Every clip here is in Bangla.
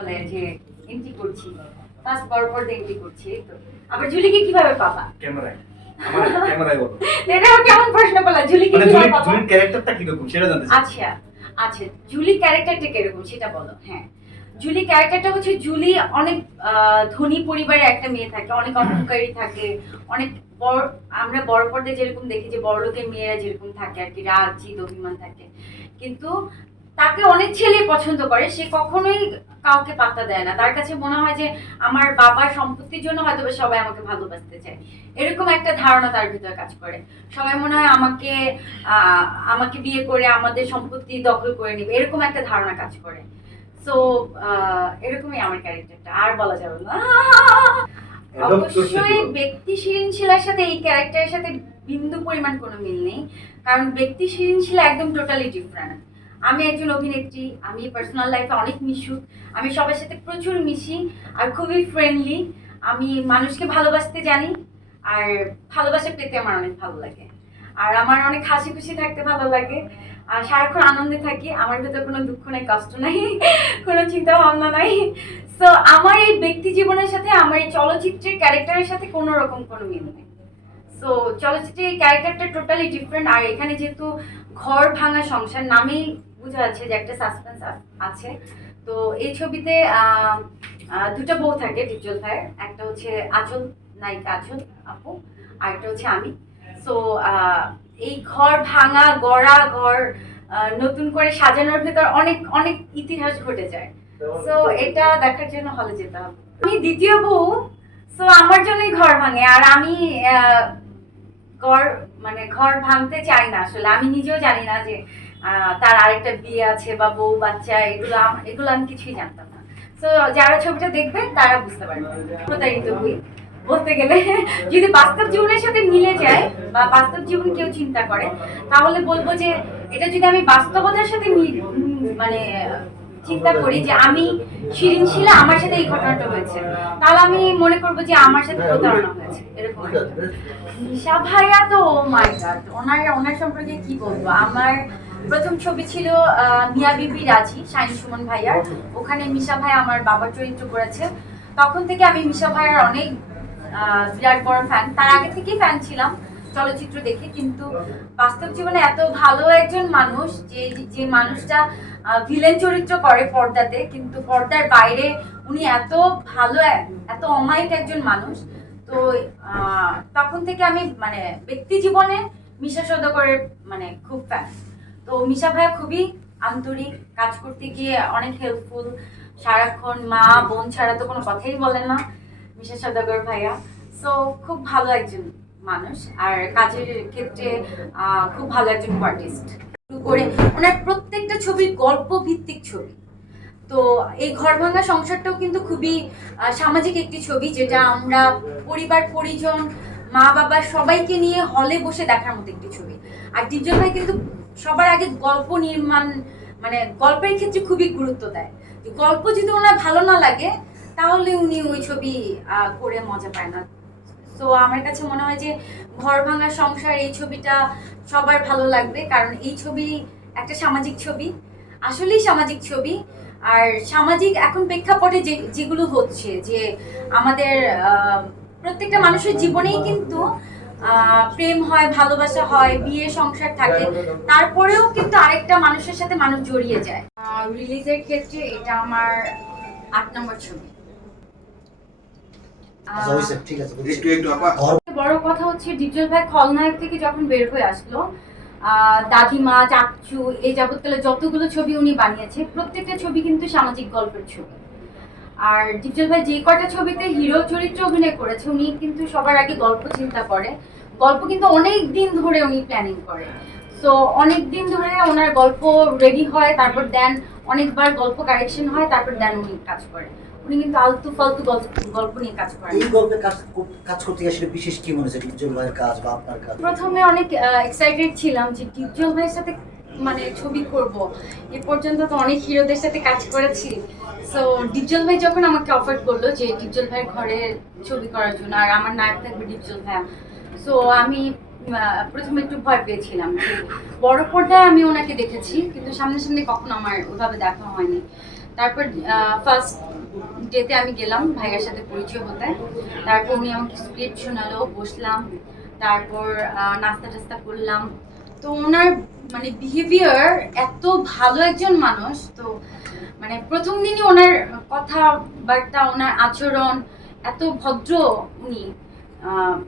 বলে যে এন্ট্রি করছি। ফার্স্ট বড় পর্দা এন্ট্রি করছি তো। আবার জুলিকে কীভাবে পাবা? ক্যামেরায়। আমার ক্যামেরায় বলো। এটা কেমন প্রশ্ন করলা জুলিকে মানে কীভাবে পাবা? জুলির ক্যারেক্টারটা কীরকম সেটা জানতে আচ্ছা আচ্ছা জুলি ক্যারেক্টারটা কীরকম সেটা বলো হ্যাঁ। জুলি ক্যারেক্টারটা হচ্ছে জুলি অনেক আহ, ধনী পরিবারের একটা মেয়ে থাকে অনেক অহংকারী থাকে অনেক বড় আমরা বড় পর্দায় যেরকম দেখি যে বড় লোকের মেয়েরা যেরকম থাকে আর কি রাগ জিদ অভিমান থাকে। কিন্তু তাকে অনেক ছেলে পছন্দ করে সে কখনোই কাউকে পাত্তা দেয় না। তার কাছে মনে হয় যে আমার বাবার সম্পত্তির জন্য হয়তো সবাই আমাকে ভালোবাসতে চায়। এরকম একটা ধারণা তার ভিতরে কাজ করে। সবাই মনে হয় আমাকে আমাকে বিয়ে করে আমাদের সম্পত্তি দখল করে নেবে এরকম একটা ধারণা কাজ করে। সো এরকমই আমার ক্যারেক্টারটা। আর বলা যাবে না। অবশ্যই ব্যক্তি সৃজনশীলার সাথে এই ক্যারেক্টারের সাথে বিন্দু পরিমাণ কোনো মিল নেই। কারণ ব্যক্তি সৃজনশীলা একদম টোটালি ডিফারেন্ট আমি একজন অভিনেত্রী, আমি পার্সোনাল লাইফে অনেক মিশুক, আমি সবার সাথে প্রচুর মিশি আর খুবই ফ্রেন্ডলি আমি মানুষকে ভালোবাসতে জানি আর ভালোবাসা পেতে আমার অনেক ভালো লাগে। আর আমার অনেক হাসি খুশি থাকতে ভালো লাগে। আর সারাক্ষণ আনন্দে থাকি, আমার ভেতর কোনো দুঃখ নাই, কষ্ট নাই, কোনো চিন্তা ভাবনা নাই। সো আমার এই ব্যক্তি জীবনের সাথে, আমার এই চলচ্চিত্রের ক্যারেক্টারের সাথে কোনো রকম কোনো মিল নেই। সো চলচ্চিত্রের এই ক্যারেক্টারটা টোটালি ডিফারেন্ট আর এখানে যেহেতু ঘর ভাঙা সংসার নামেই বোঝা যাচ্ছে যে একটা সাসপেন্স আছে। তো এই ছবিতে দুটো বউ থাকে, ডিপজল ভাইয়ের। একটা হচ্ছে আচল, নায়িকা আচল, আপু, আর একটা হচ্ছে আমি। সো এই ঘর ভাঙা, গড়া ঘর নতুন করে সাজানোর ভেতর অনেক অনেক ইতিহাস ঘটে যায়। সো এটা দেখার জন্য হলে যেতে হবে। আমি দ্বিতীয় বউ সো আমার জন্যই ঘর ভাঙে, আর আমি ঘর মানে ঘর ভাঙতে চাই না আসলে। আমি নিজেও জানি না যে তার আরেকটা বিয়ে আছে বা বউ, বাচ্চা, এগুলো এগুলো আমি কিছুই জানতাম না। তো যারা ছবিটা দেখবে, তারা বুঝতে পারবে। প্রতারিত হই। বলতে গেলে, যদি বাস্তব জীবনের সাথে মিলে যায় বা বাস্তব জীবন কেউ চিন্তা করে, তাহলে বলব যে, এটা যদি আমি বাস্তবতার সাথে মানে চিন্তা করি যে, আমি শিরিন শিলা আমার সাথে এই ঘটনাটা হয়েছে, তাহলে আমি মনে করব যে, আমার সাথে প্রতারণা হয়েছে। এরকম। নিশা ভাইয়া তো মাই গড ওনার ওনার সম্পর্কে কি বলব? আমার প্রথম ছবি ছিল মিয়া বিবি রাজি শাইন সুমন ভাইয়ার। ওখানে মিশা ভাই আমার বাবার চরিত্র করেছে। তখন থেকে আমি মিশা ভাইয়ার অনেক বিরাট বড় ফ্যান তার আগে থেকেই ফ্যান ছিলাম চলচ্চিত্র দেখে কিন্তু বাস্তব জীবনে এত ভালো একজন মানুষ যে যে মানুষটা ভিলেন চরিত্র করে পর্দাতে কিন্তু পর্দার বাইরে উনি এত ভালো এত অমায়িক একজন মানুষ। তো আহ, তখন থেকে আমি মানে ব্যক্তি জীবনে মিশা সদাগরের মানে খুব ফ্যান তো মিশা ভাইয়া খুবই আন্তরিক, কাজ করতে গিয়ে অনেক হেল্পফুল সারাক্ষণ মা, বোন ছাড়া তো কোনো কথাই বলেন না, মিশা সদাগর ভাইয়া। সো খুব ভালো একজন মানুষ আর কাজের ক্ষেত্রে খুব ভালো একজন আর্টিস্ট করে ওনার প্রত্যেকটা ছবি গল্প ভিত্তিক ছবি। তো এই ঘর ভাঙা সংসারটাও কিন্তু খুবই সামাজিক একটি ছবি যেটা আমরা পরিবার, পরিজন মা বাবা সবাইকে নিয়ে হলে বসে দেখার মতো একটি ছবি। আর ডিপজল ভাই কিন্তু সবার আগে গল্প নির্মাণ মানে গল্পের ক্ষেত্রে খুবই গুরুত্ব দেয়। গল্প যদি ওনার ভালো না লাগে, তাহলে উনি ওই ছবি করে মজা পায় না। তো আমার কাছে মনে হয় যে ঘর ভাঙা সংসার, এই ছবিটা সবার ভালো লাগবে। কারণ এই ছবি একটা সামাজিক ছবি, আসলেই সামাজিক ছবি। আর সামাজিক এখন প্রেক্ষাপটে যে, যেগুলো হচ্ছে যে আমাদের প্রত্যেকটা মানুষের জীবনেই কিন্তু প্রেম হয় ভালোবাসা হয় বিয়ে সংসার থাকে তারপরেও কিন্তু আরেকটা মানুষের সাথে মানুষ জড়িয়ে যায়। রিলিজের ক্ষেত্রে এটা আমার আট নম্বর ছবি। আচ্ছা বড় কথা হচ্ছে ডিপজল ভাই খলনায়ক থেকে যখন বের হয়ে আসলো আহ, দাদিমা চাকচু এই যাবৎকালে যতগুলো ছবি উনি বানিয়েছে প্রত্যেকটা ছবি কিন্তু সামাজিক গল্পের ছবি। আর ডিপজল ভাই যে কয়টা ছবিতে হিরো চরিত্রে অভিনয় করেছে উনি কিন্তু সবার আগে গল্প চিন্তা করে। গল্প কিন্তু অনেক দিন ধরে উনি প্ল্যানিং করে সো অনেক দিন ধরে ওনার গল্প রেডি হয় তারপর দেন অনেকবার গল্প কারেকশন হয় তারপর দেন উনি কাজ করে উনি কিন্তু আলতু ফালতু গল্প নিয়ে কাজ করেন। এই গল্পে কাজ কাজ করতে আসলে বিশেষ কি মনে হচ্ছে উজ্জ্বল ভাইয়ের কাজ বা আপনার কাজ? প্রথমে অনেক এক্সাইটেড ছিলাম যে ডিপজল ভাইয়ের সাথে মানে ছবি করব। এ পর্যন্ত তো অনেক হিরোদের সাথে কাজ করেছি। সো ডিপজল ভাই যখন আমাকে অফার করল যে ডিপজল ভাইয়ের ঘরে ছবি করার জন্য আর আমার নায়ক থাকবে ডিপজল ভাইয়া সো আমি প্রথমে একটু ভয় পেয়েছিলাম বড় পর্দায় আমি ওনাকে দেখেছি, কিন্তু সামনে সামনে কখনো আমার ওইভাবে দেখা হয়নি। তারপর ফার্স্ট ডেতে আমি গেলাম ভাইয়ের সাথে পরিচয় হতে। তারপর উনি আমাকে স্ক্রিপ্ট শোনালো, বসলাম। তারপর নাস্তা টাস্তা করলাম। তো ওনার মানে বিহেভিয়ার এত ভালো একজন মানুষ, তো মানে প্রথম দিনই ওনার কথাবার্তা, ওনার আচরণ, এত ভদ্র উনি।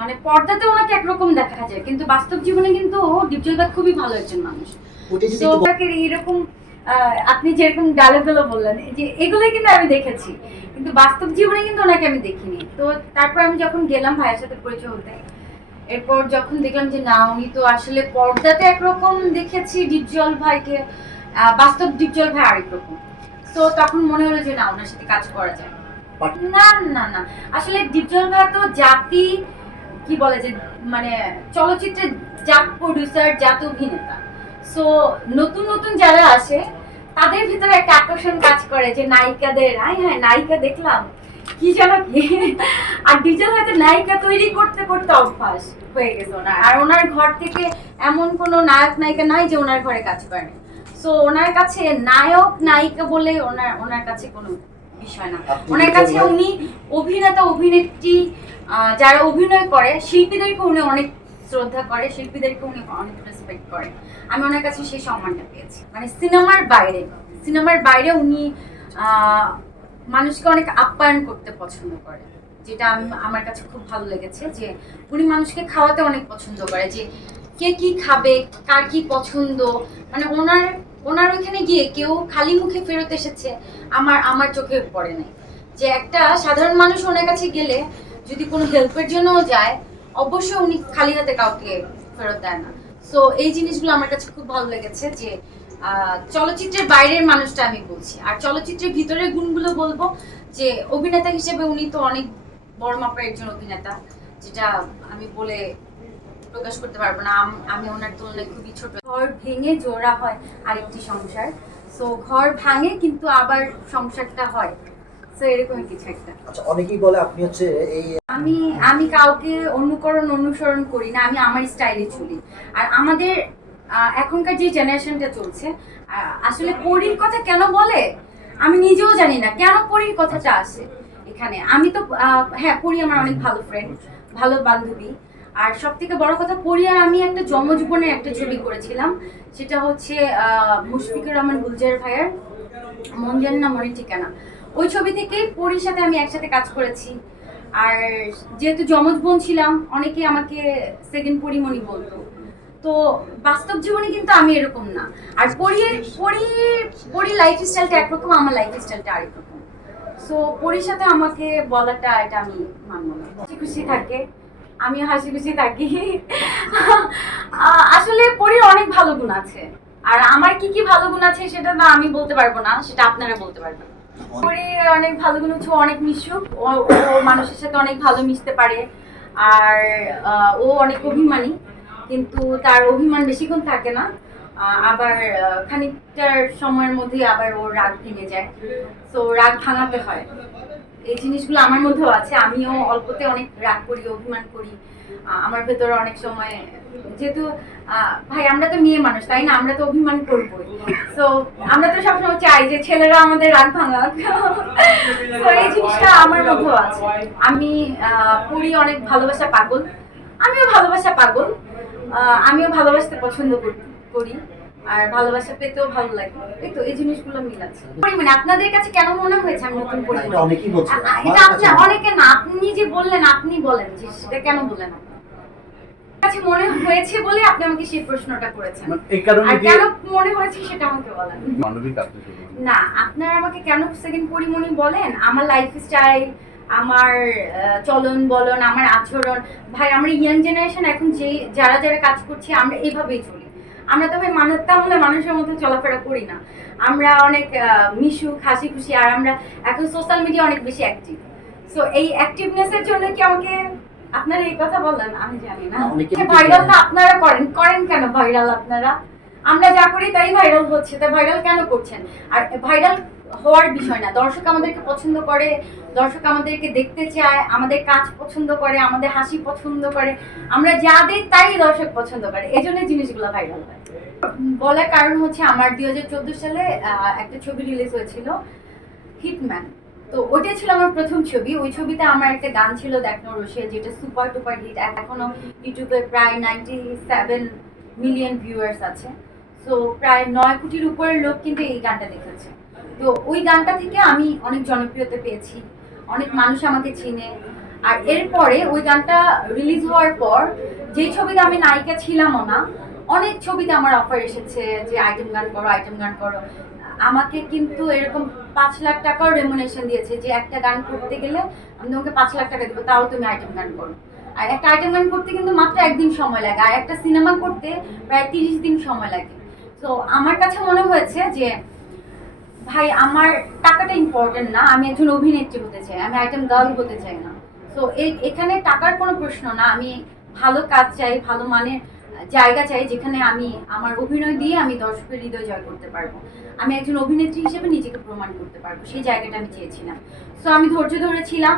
মানে পর্দাতে ওনাকে একরকম দেখা যায় কিন্তু বাস্তব জীবনে কিন্তু ডিপজল ভাই খুবই ভালো একজন মানুষ। ওটা তো ওনাকে এইরকম আপনি যেরকম ডায়লগুলো বললেন যে এগুলোই কিন্তু আমি দেখেছি কিন্তু বাস্তব জীবনে কিন্তু ওনাকে আমি দেখিনি। তো তারপর আমি যখন গেলাম ভাইয়ের সাথে পরিচয় হতে এরপর যখন দেখলাম যে না উনি তো আসলে পর্দাতে একরকম দেখেছি ডিপজল ভাইকে বাস্তব ডিপজল ভাই আরেক রকম তো তখন মনে হলো যে না ওনার সাথে কাজ করা যায়। না না না। আসলে ডিপজল তো জাতি, কি বলে যে মানে চলচ্চিত্রের জাত প্রডিউসার জাত অভিনেতা। সো নতুন নতুন যারা আসে, তাদের ভিতরে একটা আকর্ষণ কাজ করে যে নায়িকাদের আয় হ্যাঁ নায়িকা দেখলাম, কি যেন কি। আর ডিজেল হয়তো নায়িকা তৈরি করতে করতে অভ্যাস হয়ে গেছে ওনার। আর ওনার ঘর থেকে এমন কোনো নায়ক, নায়িকা নাই যে ওনার ঘরে কাজ করে। সো ওনার কাছে নায়ক, নায়িকা বলে ওনার ওনার কাছে কোনো বিষয় না। ওনার কাছে উনি অভিনেতা অভিনেত্রী যারা অভিনয় করে শিল্পীদেরকে উনি অনেক শ্রদ্ধা করে শিল্পীদেরকে উনি অনেক রেসপেক্ট করে। আমি ওনার কাছে সেই সম্মানটা পেয়েছি। মানে সিনেমার বাইরে সিনেমার বাইরে উনি মানুষকে অনেক আপ্যায়ন করতে পছন্দ করে। যেটা আমি আমার কাছে খুব ভালো লেগেছে যে উনি মানুষকে খাওয়াতে অনেক পছন্দ করে যে কে কি খাবে কার কি পছন্দ। মানে ওনার ওনার ওইখানে গিয়ে কেউ খালি মুখে ফেরত এসেছে, আমার আমার চোখে পড়ে নাই। যে একটা সাধারণ মানুষ ওনার কাছে গেলে যদি কোনো হেল্পের জন্যও যায়, অবশ্যই উনি খালি হাতে কাউকে ফেরত দেয় না। সো এই জিনিসগুলো আমার কাছে খুব ভালো লেগেছে যে চলচ্চিত্রের বাইরের মানুষটা আমি বলছি। আর চলচ্চিত্রের ভিতরের গুণগুলো বলব যে, অভিনেতা হিসেবে উনি তো অনেক বড় মাপের একজন অভিনেতা, যেটা আমি বলে প্রকাশ করতে পারব না। আমি ওনার তুলনায় খুবই ছোট। ঘর ভেঙে জোড়া হয় আরেকটি সংসার। সো ঘর ভাঙে কিন্তু আবার সংসারটা হয়। সো এরকমই কিছু একটা। আচ্ছা অনেকেই বলে আপনি হচ্ছে এই আমি আমি কাউকে অনুকরণ অনুসরণ করি না। আমি আমার স্টাইলে চলি। আর আমাদের এখনকার যে জেনারেশনটা চলছে আসলে পরীর কথা কেন বলে? আমি নিজেও জানি না। কেন পরীর কথাটা আসে এখানে? আমি তো হ্যাঁ পরি আমার অনেক ভালো ফ্রেন্ড ভালো বান্ধবী। আর সব থেকে বড় কথা পরি আর আমি একটা জন্মজীবনের একটা ছবি করেছিলাম। সেটা হচ্ছে মুশফিকুর রহমান গুলজার ভাইয়ার মন জানি না মনে ঠিকানা ওই ছবি থেকেই পরির সাথে আমি একসাথে কাজ করেছি। আর যেহেতু যমজ বোন ছিলাম, অনেকে আমাকে সেকেন্ড পরিমণি বলতো। তো বাস্তব জীবনে কিন্তু আমি এরকম না। আর পরির, পরি পরি লাইফ স্টাইলটা একরকম, আমার লাইফ স্টাইলটা আরেক রকম। সো পরির সাথে আমাকে বলাটা এটা আমি মানব না। খুশি থাকে। আমিও হাসি খুশি থাকি। আসলে পরির অনেক ভালো গুণ আছে। আর আমার কি কি ভালো গুণ আছে সেটা না আমি বলতে পারব না, সেটা আপনারা বলতে পারবেন। পরির অনেক ভালো গুণ হচ্ছে অনেক মিশুক, ও ও মানুষের সাথে অনেক ভালো মিশতে পারে। আর ও অনেক অভিমানী, কিন্তু তার অভিমান বেশিক্ষণ থাকে না। আবার খানিকটার সময়ের মধ্যে আবার ওর রাগ ভেঙে যায়। তো রাগ ভাঙাতে হয়। এই জিনিসগুলো আমার মধ্যেও আছে। আমিও অল্পতে অনেক রাগ করি, অভিমান করি। আমার ভেতরে অনেক সময় যেহেতু ভাই আমরা তো মেয়ে মানুষ, তাই না? আমরা তো অভিমান করব তো আমরা তো সবসময় চাই যে ছেলেরা আমাদের রাগ ভাঙাক। এই জিনিসটা আমার মধ্যেও আছে। আমি পুরী অনেক ভালোবাসা পাগল। আমিও ভালোবাসা পাগল। আমিও ভালোবাসতে পছন্দ করি। আর ভালোবাসা পেতেও ভালো লাগে। এই তো এই জিনিসগুলো মিল আছে পরিমাণে আপনাদের কাছে কেন মনে হয়েছে আমি নতুন পরিমাণ? অনেকেই বলছে এটা আপনি অনেকে না আপনি যে বললেন আপনি বলেন যে সেটা কেন বললেন কাছে মনে হয়েছে বলে আপনি আমাকে সেই প্রশ্নটা করেছেন। মানে এই কারণে আর কেন মনে হয়েছে সেটা আমাকে বলেন। মানবিক আত্মীয় না আপনারা আমাকে কেন সেকেন্ড পরিমণি বলেন? আমার লাইফ স্টাইল আমার আহ, চলন বলন আমার আচরণ। ভাই আমরা ইয়াং জেনারেশন এখন যে যারা যারা কাজ করছি আমরা এইভাবেই চলি। আমরা তো ভাই মানুষ হলে মানুষের মধ্যে চলাফেরা করি না। আমরা অনেক মিশু মিশুক হাসি খুশি আর আমরা এখন সোশ্যাল মিডিয়া অনেক বেশি অ্যাক্টিভ সো এই অ্যাক্টিভনেসের জন্য কি আমাকে আপনারা এই কথা বললেন? আমি জানি না। না, ভাইরাল তো আপনারা করেন। করেন কেন ভাইরাল আপনারা? আমরা যা করি তাই ভাইরাল হচ্ছে। তাই ভাইরাল কেন করছেন? আর ভাইরাল হওয়ার বিষয় না। দর্শক আমাদেরকে পছন্দ করে, দর্শক আমাদেরকে দেখতে চায়, আমাদের কাজ পছন্দ করে, আমাদের হাসি পছন্দ করে। আমরা যা দিই তাই দর্শক পছন্দ করে। এই জন্য জিনিসগুলো ভাইরাল হয়। বলার কারণ হচ্ছে আমার দুই হাজার চোদ্দ সালে একটা ছবি রিলিজ হয়েছিল হিটম্যান তো ওইটা ছিল আমার প্রথম ছবি। ওই ছবিতে আমার একটা গান ছিল দেখনো রসিয়া, যেটা সুপার টুপার হিট এখনও ইউটিউবে প্রায় নাইনটি সেভেন মিলিয়ন ভিউয়ার্স আছে। সো প্রায় নয় কোটির উপরের লোক কিন্তু এই গানটা দেখেছে। তো ওই গানটা থেকে আমি অনেক জনপ্রিয়তা পেয়েছি। অনেক মানুষ আমাকে চিনে। আর এরপরে ওই গানটা রিলিজ হওয়ার পর যে ছবিতে আমি নায়িকা ছিলামও না, অনেক ছবিতে আমার অফার এসেছে যে আইটেম গান করো আইটেম গান করো। আমাকে কিন্তু এরকম পাঁচ লাখ টাকাও রেমুনেশন দিয়েছে যে, একটা গান করতে গেলে আমি তোমাকে পাঁচ লাখ টাকা দেবো, তাও তুমি আইটেম গান করো। আর একটা আইটেম গান করতে কিন্তু মাত্র একদিন সময় লাগে, আর একটা সিনেমা করতে প্রায় তিরিশ দিন সময় লাগে। তো আমার কাছে মনে হয়েছে যে ভাই, আমার টাকাটা ইম্পর্টেন্ট না। আমি একজন অভিনেত্রী হতে চাই, আমি আইটেম গার্ল হতে চাই না। তো এখানে টাকার কোনো প্রশ্ন না। আমি ভালো কাজ চাই, ভালো মানের জায়গা চাই যেখানে আমি আমার অভিনয় দিয়ে আমি দর্শকের হৃদয় জয় করতে পারব। আমি একজন অভিনেত্রী হিসেবে নিজেকে প্রমাণ করতে পারব। সেই জায়গাটা আমি চেয়েছিলাম সো আমি ধৈর্য ধরেছিলাম।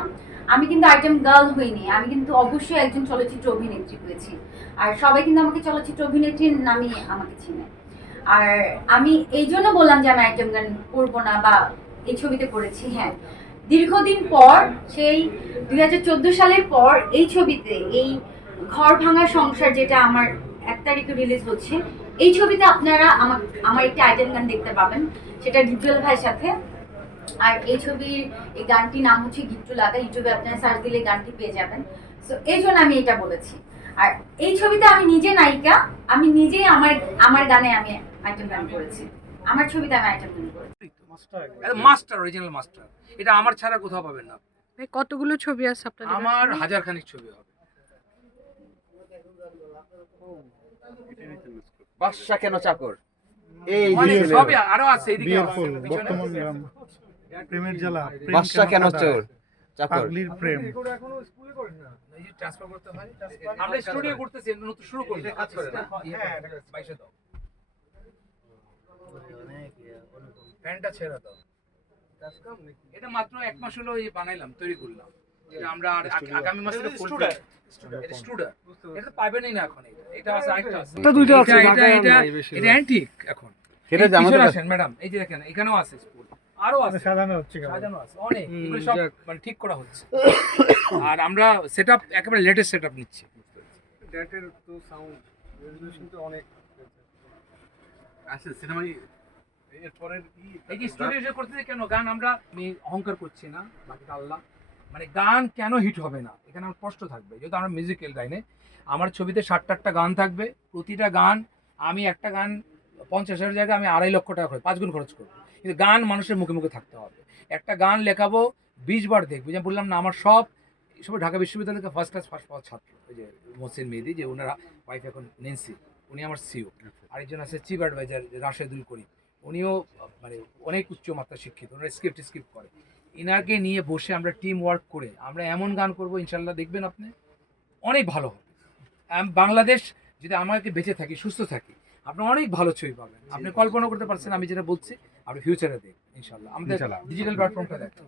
আমি কিন্তু আইটেম গার্ল হইনি। আমি কিন্তু অবশ্যই একজন চলচ্চিত্র অভিনেত্রী হয়েছি। আর সবাই কিন্তু আমাকে চলচ্চিত্র অভিনেত্রীর নামে আমাকে চিনে। আর আমি এই জন্য বললাম যে আমি আইটেম গান করব না বা এই ছবিতে করেছি হ্যাঁ। দীর্ঘদিন পর সেই দুই হাজার চোদ্দ সালের পর এই ছবিতে, এই ঘর ভাঙা সংসার যেটা আমার এক তারিখে রিলিজ হচ্ছে, এই ছবিতে আপনারা আমার আমার একটি আইটেম গান দেখতে পাবেন, সেটা ডিপজল ভাইয়ের সাথে। আর এই ছবির, এই গানটির নাম হচ্ছে গিট্টু লাগা ইউটিউবে আপনারা সার্চ দিলে গানটি পেয়ে যাবেন। সো এই জন্য আমি এটা বলেছি। আর এই ছবিতে আমি নিজে নায়িকা, আমি নিজেই আমার আমার গানে আমি আইটেম গান করেছি। আমার ছবিতে আমি আইটেম গান করেছি। মাস্টার অরিজিনাল মাস্টার এটা আমার ছাড়া কোথাও পাবেন না। ভাই কতগুলো ছবি আছে আপনাদের আমার হাজার খানিক ছবি হবে। বাদশা কেন চাকর? এই সবই আরও আছে এদিকে বিয়ের আছে, ফুল পিছনে বর্তমান প্রেমের জ্বালা বাদশা কেন চোর পাগলির প্রেম। এই যে ট্রান্সফার করতে হয় আমরা স্টুডিও করতেছি নতুন শুরু করব কাজ করে না? হ্যাঁ বাইশে দাও। ফ্যানটা ছেড়ে দাও। এটা মাত্র এক মাস হলো এই বানাইলাম তৈরি করলাম। এটা আমরা আর আগামী মাসে ফুল এটা স্টুডার এটা পাবেনই না এখন এটা। আছে আরেকটা আছে। এটা দুইটা আছে, এটা এটা এটা অ্যান্টিক এখন। সেটা আমাদের পিছনে ম্যাডাম। এই যে দেখেন এখানেও আছে স্কুল আরও আছে। সাজানো হচ্ছে সাজানো আছে। অনেক। এগুলো সব মানে ঠিক করা হচ্ছে। আর আমরা সেট আপ একেবারে লেটেস্ট সেট আপ নিচ্ছি আচ্ছা সিনেমাই এরপরের এই যে স্টুডিও করতেছে কেন? গান আমরা আমি অহংকার করছি না বাকিটা আল্লাহ। মানে গান কেন হিট হবে না? এখানে আমার কষ্ট থাকবে। যেহেতু আমরা মিউজিক্যাল লাইনে আমার ছবিতে ষাটটা একটা গান থাকবে। প্রতিটা গান আমি একটা গান পঞ্চাশ হাজার জায়গায় আমি আড়াই লক্ষ টাকা খরচ পাঁচ গুণ খরচ করব। কিন্তু গান মানুষের মুখে মুখে থাকতে হবে। একটা গান লেখাবো বিশ বার দেখব। যে বললাম না আমার সব সব ঢাকা বিশ্ববিদ্যালয় থেকে ফার্স্ট ক্লাস ফার্স্ট পাওয়া ছাত্র। ওই যে মোসিন মেহেদি যে ওনারা ওয়াইফ এখন নেন্সি উনি আমার সিও আরেকজন আছে চিফ অ্যাডভাইজার রাশেদুল করিম। উনিও মানে অনেক উচ্চ মাত্রা শিক্ষিত ওনারা স্ক্রিপ্ট স্ক্রিপ্ট করে। ইনাকে নিয়ে বসে আমরা টিম ওয়ার্ক করে আমরা এমন গান করব ইনশাল্লাহ দেখবেন আপনি অনেক ভালো হবে। বাংলাদেশ যদি আমাকে বেঁচে থাকি সুস্থ থাকি আপনি অনেক ভালো ছবি পাবেন। আপনি কল্পনা করতে পারছেন আমি যেটা বলছি আপনি ফিউচারে দেখবেন ইনশাল্লাহ আমাদের ডিজিটাল প্ল্যাটফর্মটা দেখেন।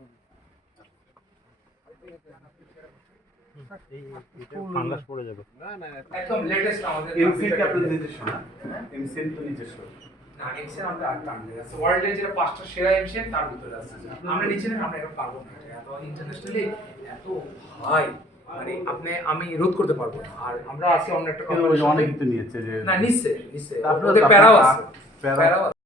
না একদম লেটেস্ট আমাদের এমসিএল কে আপনাদের নিজস্ব না এমসিএল তো নিজস্ব না এমসিএন আমরা আর টান আছে যেটা পাঁচটা সেরা এমসিএন তার ভিতরে আছে। আমরা নিচে না আমরা এটা পারব না। এত ইন্টারন্যাশনালি এত হাই মানে আপনি আমি রোধ করতে পারব আর আমরা আছি অন্য একটা অনেক নিয়েছে যে না নিচ্ছে নিচ্ছে প্যারাও আছে। প্যারাও